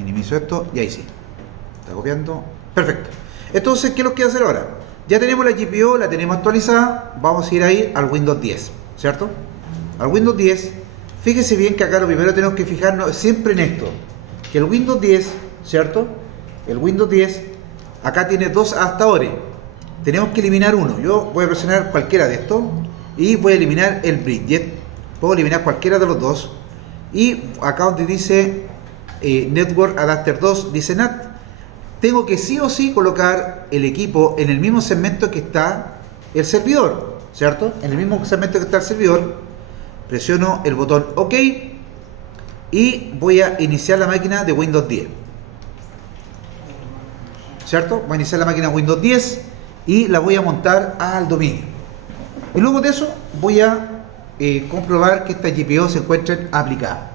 minimizo esto y ahí sí. Está copiando. Perfecto. Entonces, ¿qué nos queda hacer ahora? Ya tenemos la GPIO, la tenemos actualizada. Vamos a ir ahí al Windows 10, ¿cierto? Al Windows 10. Fíjese bien que acá lo primero tenemos que fijarnos siempre en esto. Que el Windows 10, ¿cierto? El Windows 10, acá tiene dos adaptadores. Tenemos que eliminar uno. Yo voy a presionar cualquiera de estos y voy a eliminar el Bridget. Puedo eliminar cualquiera de los dos. Y acá donde dice Network Adapter 2, dice NAT. Tengo que sí o sí colocar el equipo en el mismo segmento que está el servidor, ¿cierto? En el mismo segmento que está el servidor. Presiono el botón OK y voy a iniciar la máquina de Windows 10, ¿cierto? Voy a iniciar la máquina de Windows 10 y la voy a montar al dominio. Y luego de eso voy a comprobar que esta GPIO se encuentre aplicada.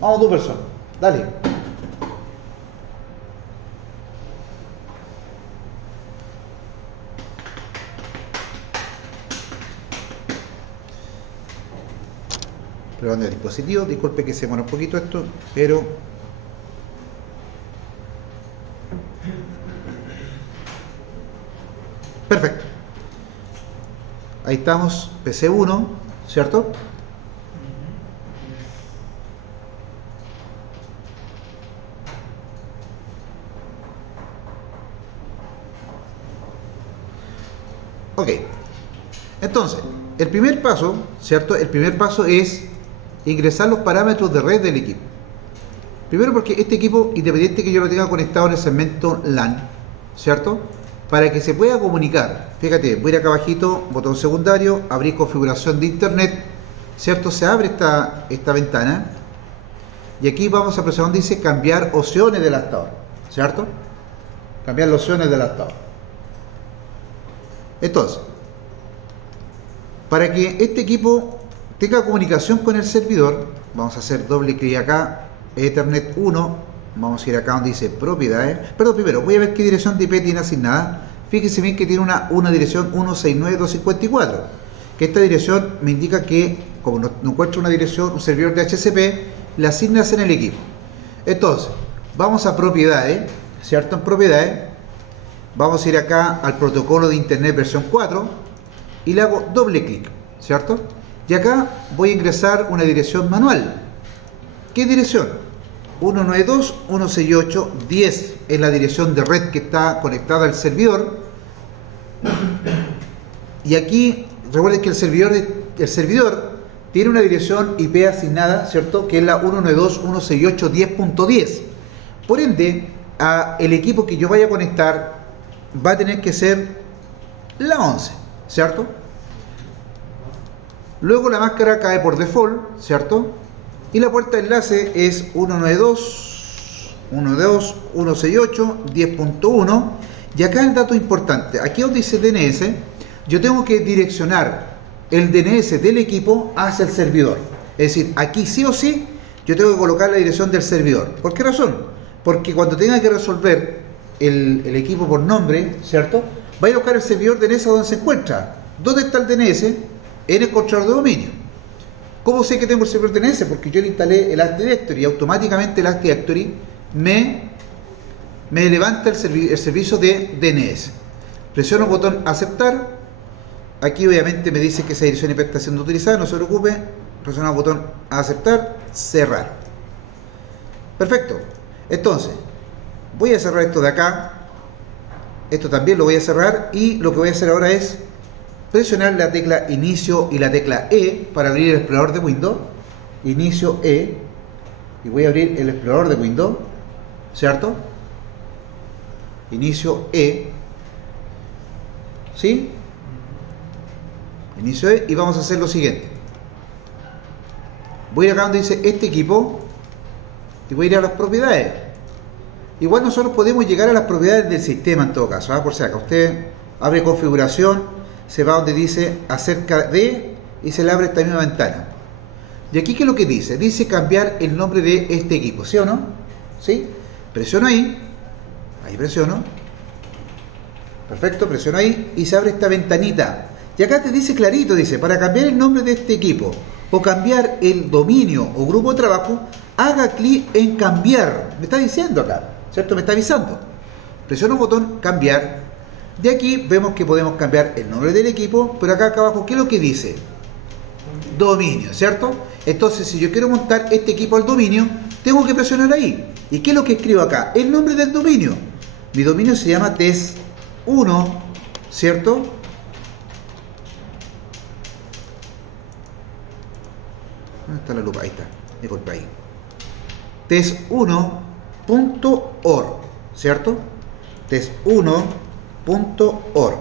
Vamos tu persona, dale. Probando el dispositivo, disculpe que se demora un poquito esto, pero perfecto. Ahí estamos, PC1, ¿cierto? Ok. Entonces, el primer paso, ¿cierto? El primer paso es ingresar los parámetros de red del equipo. Primero porque este equipo, independiente que yo lo tenga conectado en el segmento LAN, ¿cierto? Para que se pueda comunicar, fíjate, voy a ir acá abajito, botón secundario, abrir configuración de internet, ¿cierto? Se abre esta ventana y aquí vamos a presionar donde dice cambiar opciones del adaptador, ¿cierto? Cambiar las opciones del adaptador. Entonces, para que este equipo tenga comunicación con el servidor, vamos a hacer doble clic acá, Ethernet 1, vamos a ir acá donde dice propiedades, perdón, primero voy a ver qué dirección de IP tiene asignada. Fíjense bien que tiene una dirección 169.254, que esta dirección me indica que, como no encuentro una dirección, un servidor de HCP, la asignas en el equipo. Entonces, vamos a propiedades, ¿cierto? En propiedades, vamos a ir acá al protocolo de internet versión 4 y le hago doble clic, ¿cierto? Y acá voy a ingresar una dirección manual. ¿Qué dirección? 192.168.10 es la dirección de red que está conectada al servidor. Y aquí recuerden que el servidor tiene una dirección IP asignada, ¿cierto? Que es la 192.168.10.10. Por ende, el equipo que yo vaya a conectar va a tener que ser la 11, ¿cierto? Luego la máscara cae por default, ¿cierto? Y la puerta de enlace es 192.168.10.1. Y acá el dato importante, aquí donde dice DNS, yo tengo que direccionar el DNS del equipo hacia el servidor. Es decir, aquí sí o sí, yo tengo que colocar la dirección del servidor. ¿Por qué razón? Porque cuando tenga que resolver el equipo por nombre, ¿cierto? Va a ir a buscar el servidor DNS donde se encuentra. ¿Dónde está el DNS? En el controlador de dominio. ¿Cómo sé que tengo el servidor DNS? Porque yo le instalé el Active Directory y automáticamente el Active Directory me levanta el servicio de DNS. Presiono el botón aceptar. Aquí obviamente me dice que esa dirección IP está siendo utilizada, no se preocupe. Presiono el botón aceptar, cerrar. Perfecto. Entonces, voy a cerrar esto de acá. Esto también lo voy a cerrar y lo que voy a hacer ahora es presionar la tecla inicio y la tecla E para abrir el explorador de Windows. Inicio E y voy a abrir el explorador de Windows, ¿cierto? Inicio E, ¿sí? Inicio E y vamos a hacer lo siguiente. Voy a ir acá donde dice este equipo y voy a ir a las propiedades. Igual nosotros podemos llegar a las propiedades del sistema en todo caso, ¿eh? Por si acá usted abre configuración, se va donde dice acerca de y se le abre esta misma ventana. Y aquí, ¿qué es lo que dice? Dice cambiar el nombre de este equipo, ¿sí o no? ¿Sí? Presiono ahí presiono. Perfecto, presiono ahí y se abre esta ventanita. Y acá te dice clarito, dice, para cambiar el nombre de este equipo o cambiar el dominio o grupo de trabajo, haga clic en cambiar. Me está diciendo acá, ¿cierto? Me está avisando. Presiona un botón cambiar. De aquí vemos que podemos cambiar el nombre del equipo, pero acá abajo, ¿qué es lo que dice? Dominio, ¿cierto? Entonces, si yo quiero montar este equipo al dominio, tengo que presionar ahí. ¿Y qué es lo que escribo acá? El nombre del dominio. Mi dominio se llama test1, ¿cierto? ¿Dónde está la lupa? Ahí está. Disculpa ahí. test1.org, ¿cierto? test1.org.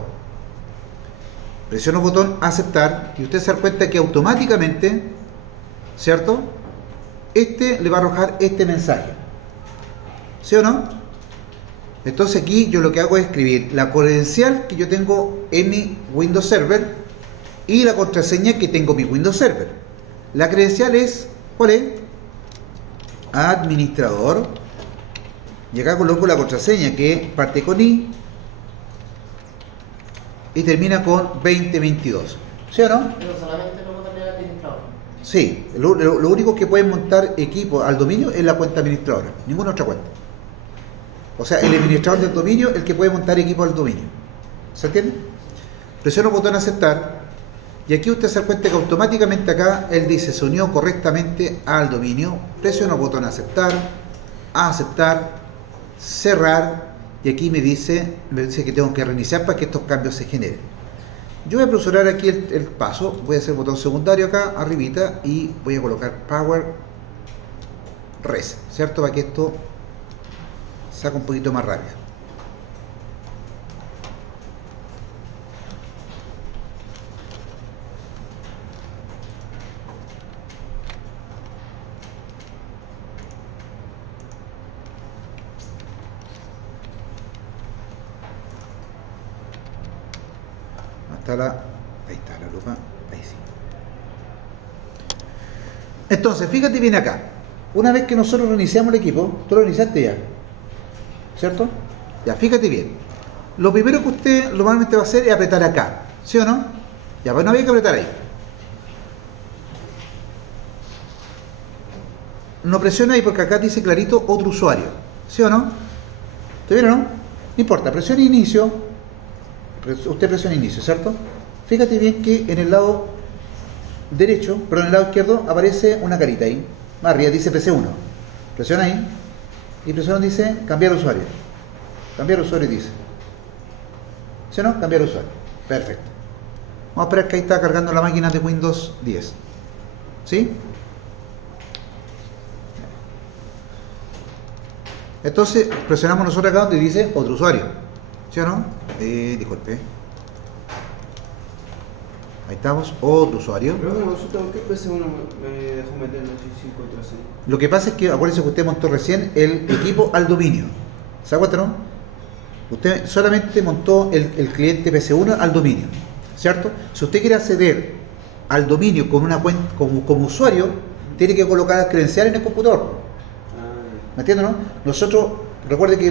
Presiono el botón aceptar y usted se da cuenta que automáticamente, ¿cierto? Le va a arrojar este mensaje. ¿Sí o no? Entonces aquí yo lo que hago es escribir la credencial que yo tengo en mi Windows Server y la contraseña que tengo en mi Windows Server. La credencial es, ¿cuál es? Administrador. Y acá coloco la contraseña que parte con I y termina con 2022. ¿Sí o no? Pero solamente lo puedo cambiar administrador. Sí, lo único que pueden montar equipo al dominio es la cuenta administradora, ninguna otra cuenta. O sea, el administrador del dominio es el que puede montar equipo al dominio. ¿Se entiende? Presiona el botón aceptar y aquí usted se da cuenta que automáticamente acá él dice se unió correctamente al dominio. Presiona el botón aceptar, cerrar y aquí me dice que tengo que reiniciar para que estos cambios se generen. Yo voy a apresurar aquí el paso, voy a hacer el botón secundario acá arribita y voy a colocar Power Reset, ¿cierto? Para que esto saca un poquito más rápido. Ahí está la lupa, ahí sí. Entonces, fíjate bien acá. Una vez que nosotros reiniciamos el equipo, tú lo reiniciaste ya, ¿cierto? Ya, fíjate bien. Lo primero que usted normalmente va a hacer es apretar acá, ¿sí o no? Ya, pues no había que apretar ahí. No presiona ahí porque acá dice clarito otro usuario, ¿sí o no? ¿Está bien o no? No importa, presiona inicio. Usted presiona inicio, ¿cierto? Fíjate bien que en el lado derecho, pero en el lado izquierdo aparece una carita ahí. Más arriba dice PC1. Presiona ahí y presiona dice cambiar usuario. Cambiar usuario dice. ¿Sí o no? Cambiar usuario. Perfecto. Vamos a esperar que ahí está cargando la máquina de Windows 10. ¿Sí? Entonces presionamos nosotros acá donde dice otro usuario. ¿Sí o no? Disculpe. Ahí estamos, otro usuario. Pero bueno, ¿por qué PC1 me dejó meter los 5 contraseñas? Lo que pasa es que, acuérdense que usted montó recién el equipo al dominio. ¿Se da cuenta, no? Usted solamente montó el cliente PC1 al dominio, ¿cierto? Si usted quiere acceder al dominio con una cuenta como usuario, tiene que colocar las credenciales en el computador. ¿Me entiende, no? Nosotros, recuerde que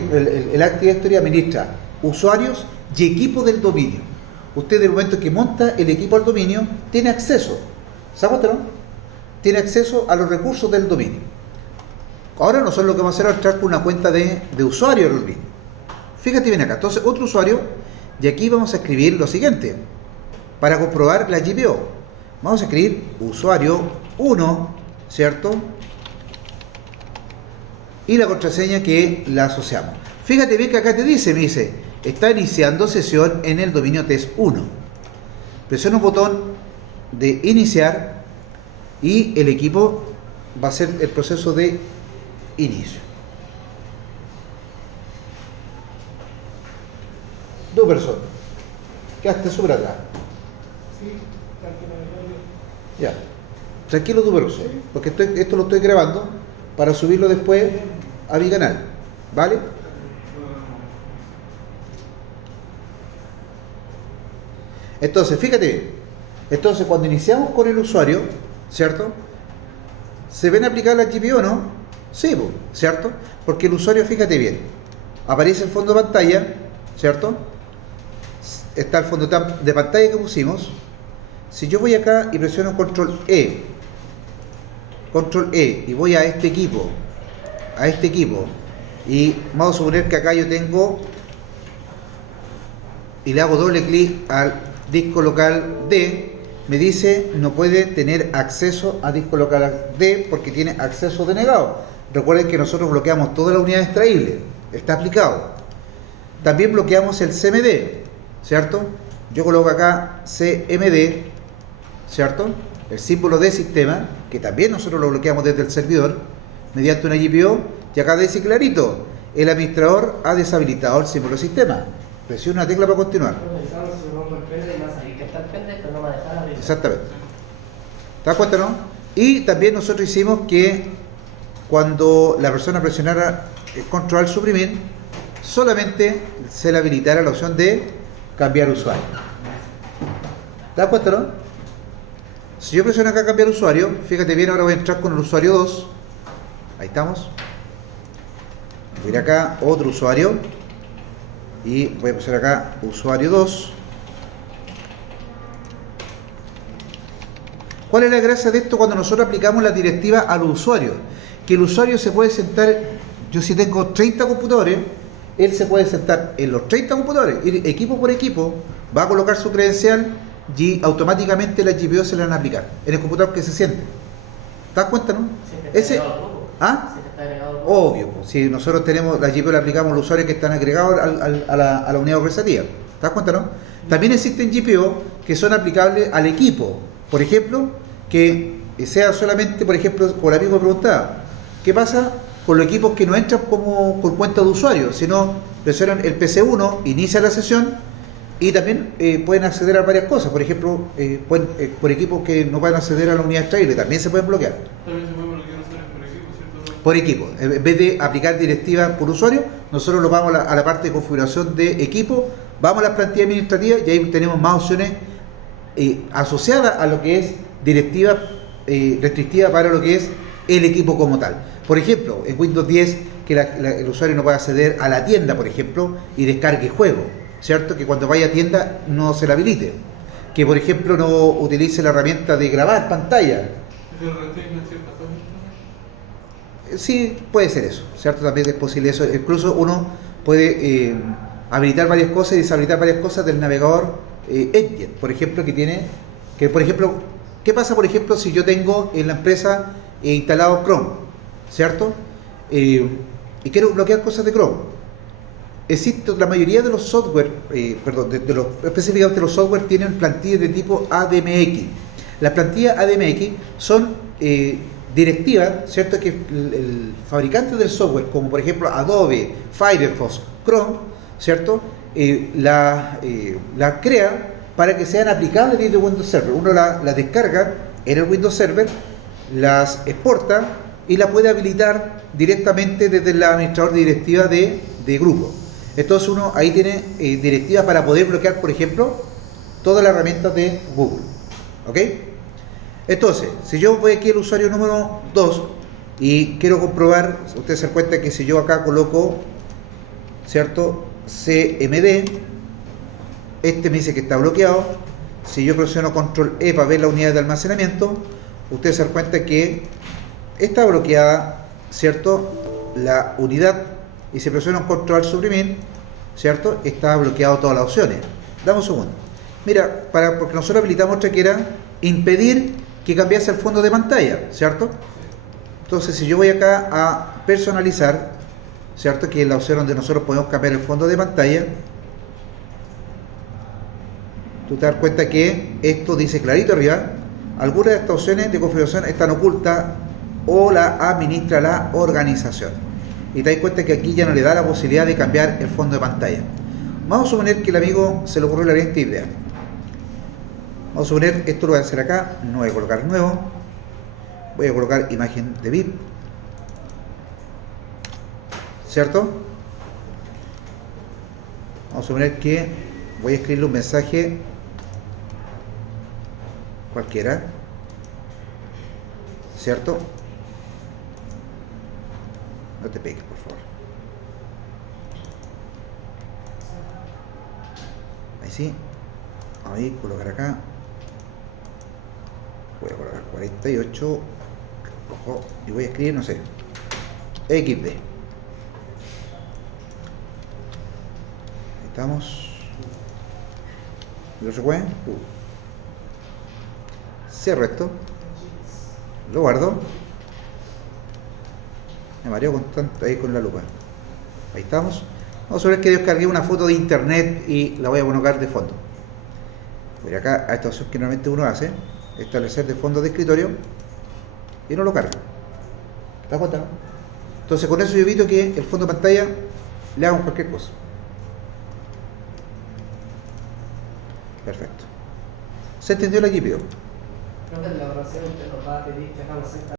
el Active Directory administra usuarios y equipo del dominio. Usted, en el momento que monta el equipo al dominio, tiene acceso, ¿sabe no? Tiene acceso a los recursos del dominio. Ahora nosotros lo que vamos a hacer es entrar con una cuenta de usuario del dominio. Fíjate bien acá, entonces otro usuario, y aquí vamos a escribir lo siguiente, para comprobar la GPO. Vamos a escribir usuario 1, ¿cierto? Y la contraseña que la asociamos. Fíjate bien que acá me dice, está iniciando sesión en el dominio test1. Presiona un botón de iniciar y el equipo va a hacer el proceso de inicio. Dos personas. Quedaste súper atrás. Sí, tranquilo. Ya. Tranquilo tu persona, porque esto lo estoy grabando para subirlo después a mi canal. ¿Vale? Entonces, fíjate bien. Entonces, cuando iniciamos con el usuario, ¿cierto? ¿Se ven aplicar la GPO o no? Sí, ¿cierto? Porque el usuario, fíjate bien, aparece en fondo de pantalla, ¿cierto? está el fondo de pantalla que pusimos. Si yo voy acá y presiono control E y voy a este equipo, y vamos a suponer que acá yo tengo, y le hago doble clic al disco local D, me dice no puede tener acceso a disco local D porque tiene acceso denegado. Recuerden que nosotros bloqueamos toda la unidad extraíble, está aplicado. También bloqueamos el CMD, ¿cierto? Yo coloco acá CMD, ¿cierto? El símbolo de sistema, que también nosotros lo bloqueamos desde el servidor, mediante una GPO, y acá dice clarito, el administrador ha deshabilitado el símbolo de sistema. Presiona una tecla para continuar. Exactamente. ¿Te das cuenta, no? Y también nosotros hicimos que cuando la persona presionara control al suprimir, solamente se le habilitara la opción de cambiar usuario. ¿Te das cuenta, no? Si yo presiono acá cambiar usuario, fíjate bien, ahora voy a entrar con el usuario 2. Ahí estamos. Voy a ir acá, otro usuario. Y voy a presionar acá usuario 2. ¿Cuál es la gracia de esto cuando nosotros aplicamos la directiva al usuario? Que el usuario se puede sentar, yo si tengo 30 computadores, él se puede sentar en los 30 computadores, ir equipo por equipo, va a colocar su credencial y automáticamente las GPO se le van a aplicar en el computador que se siente. ¿Te das cuenta, no? Ese, ¿ah? Obvio, pues, si nosotros tenemos la GPO, le aplicamos a los usuarios que están agregados a la unidad organizativa. ¿Te das cuenta, no? También existen GPO que son aplicables al equipo. Por ejemplo, que sea solamente, por ejemplo, por el amigo me preguntaba, ¿qué pasa con los equipos que no entran como con cuenta de usuario? Sino presionan el PC1, inicia la sesión y también pueden acceder a varias cosas. Por ejemplo, por equipos que no pueden acceder a la unidad extraíble, también se pueden bloquear. También se puede bloquear usuarios por equipo, ¿cierto? Por equipo. En vez de aplicar directiva por usuario, nosotros nos vamos a la parte de configuración de equipo, vamos a la plantilla administrativa y ahí tenemos más opciones asociadas a lo que es directiva restrictiva para lo que es el equipo como tal. Por ejemplo, en Windows 10 que el usuario no puede acceder a la tienda, por ejemplo, y descargue juego, ¿cierto? Que cuando vaya a tienda no se la habilite. Que por ejemplo no utilice la herramienta de grabar pantalla. ¿Eso restringe ciertas cosas? Sí, puede ser eso, ¿cierto? También es posible eso. Incluso uno puede habilitar varias cosas y deshabilitar varias cosas del navegador Edge, por ejemplo, ¿qué pasa, por ejemplo, si yo tengo en la empresa instalado Chrome, ¿cierto? Y quiero bloquear cosas de Chrome. Existe, la mayoría de los software, específicamente los software tienen plantillas de tipo ADMX. Las plantillas ADMX son directivas, ¿cierto? Que el fabricante del software, como por ejemplo Adobe, Firefox, Chrome, ¿cierto? La crea para que sean aplicables desde Windows Server. Uno la descarga en el Windows Server, las exporta y la puede habilitar directamente desde el administrador de directiva de grupo. Entonces uno ahí tiene directivas para poder bloquear, por ejemplo, todas las herramientas de Google. ¿Ok? Entonces, si yo voy aquí al usuario número 2 y quiero comprobar, ustedes se dan cuenta que si yo acá coloco, ¿cierto? CMD, este me dice que está bloqueado. Si yo presiono control E para ver la unidad de almacenamiento, ustedes se dan cuenta que está bloqueada, ¿cierto? La unidad, y si presiono control suprimir, ¿cierto? Está bloqueado todas las opciones. Dame un segundo. Mira, porque nosotros habilitamos otra que era impedir que cambiase el fondo de pantalla, ¿cierto? Entonces, si yo voy acá a personalizar, ¿cierto? Que es la opción donde nosotros podemos cambiar el fondo de pantalla. Tú te das cuenta que esto dice clarito arriba, algunas de estas opciones de configuración están ocultas o la administra la organización. Y te das cuenta que aquí ya no le da la posibilidad de cambiar el fondo de pantalla. Vamos a suponer que el amigo se le ocurrió la siguiente idea. Vamos a suponer, esto lo voy a hacer acá, no voy a colocar nuevo, voy a colocar imagen de VIP, ¿cierto? Vamos a suponer que voy a escribirle un mensaje cualquiera, ¿cierto? No te pegues, por favor. Ahí sí. Ahí, colocar acá. Voy a colocar 48. Ojo, y voy a escribir, no sé, XD. Ahí estamos. Lo recuerden. Cierro esto. Lo guardo. Me mareo con tanto ahí con la lupa. Ahí estamos. Vamos a ver que descargué una foto de internet y la voy a colocar de fondo. Voy acá a esta opción que normalmente uno hace, establecer de fondo de escritorio y no lo carga. ¿Te das cuenta? Entonces con eso yo evito que el fondo de pantalla le haga cualquier cosa. Perfecto. ¿Se entendió el equipo? Creo que en la oración usted nos va a pedir que hagamos esta